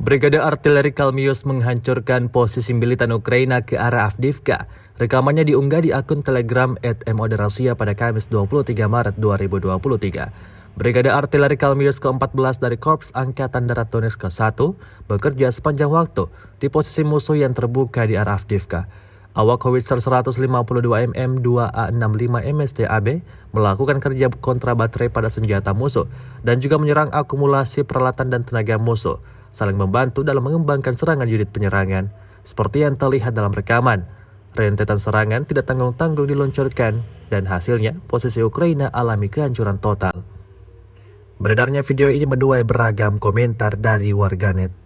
Brigade Artileri Kalmius menghancurkan posisi militan Ukraina ke arah Avdiivka. Rekamannya diunggah di akun Telegram @moderasia pada Kamis 23 Maret 2023. Brigade Artileri Kalmius ke-14 dari Korps Angkatan Darat Donetsk ke-1 bekerja sepanjang waktu di posisi musuh yang terbuka di arah Avdiivka. Awak Howitzer 152 mm 2A65 MSTAB melakukan kerja kontra baterai pada senjata musuh dan juga menyerang akumulasi peralatan dan tenaga musuh, saling membantu dalam mengembangkan serangan unit penyerangan. Seperti yang terlihat dalam rekaman, rentetan serangan tidak tanggung-tanggung diluncurkan dan hasilnya posisi Ukraina alami kehancuran total. Beredarnya video ini menuai beragam komentar dari warganet.